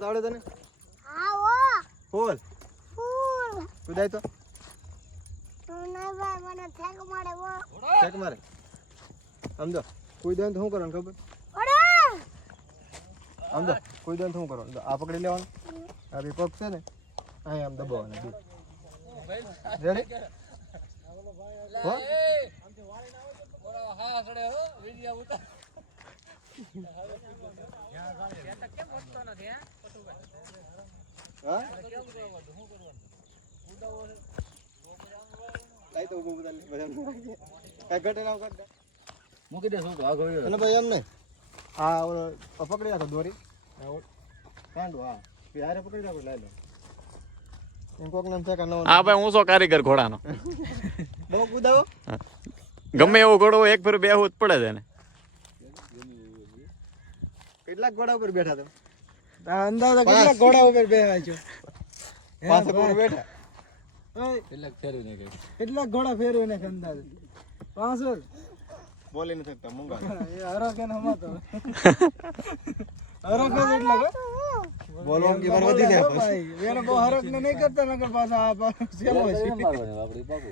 કુદાવત આવડે તને? હા ઓ ફૂલ ફૂલ કુદાય તો તું ના ભાઈ મને ઠેક મારે ઓ ઠેક મારે સમજો કુદાય તો શું કરવાનું ખબર? ઓડો સમજો કુદાય તો શું કરવાનું? આ પકડી લેવાનું, આ બી પગ છે ને અહીં આમ દબાવવાનું રેડી હો હા સડે હો વિડિયો ઉતાર હા લાઈ તો ઉભો બધા કઈ ઘટે ના કરતા મૂકી દે શું આગળ અને ભાઈ એમ નહીં આ ઓલો પકડી રાખો દોરી કાંડો હા યારે પકડી રાખો લઈ લો એમ કોક નામ છે કે નવો હા ભાઈ હું કારીગર ઘોડાનો બહુ કુદાવો ગમે એવો ઘોડો એક ફેર બેહવું જ પડે છે ને કેટલાક ઘોડા ઉપર બેઠા તમે? અંદાજો કેટલા ઘોડા ઉપર બેહ્યા છો? 5 ઉપર બેઠા કેટલાક ફેરવી ને ગઈ કેટલા ઘોડા ફેરવી નાખે અંદાજે? 5 બોલી નથી શકતા મૂંગા એ હરો કે નમાતો હરો કે એટલા કે બોલવાનું કે વાર વધી જાય ભાઈ એને બહુ હરક ને નહીં કરતા નકર પાછા આ સેલો છે મારવાની આપડી બાબુ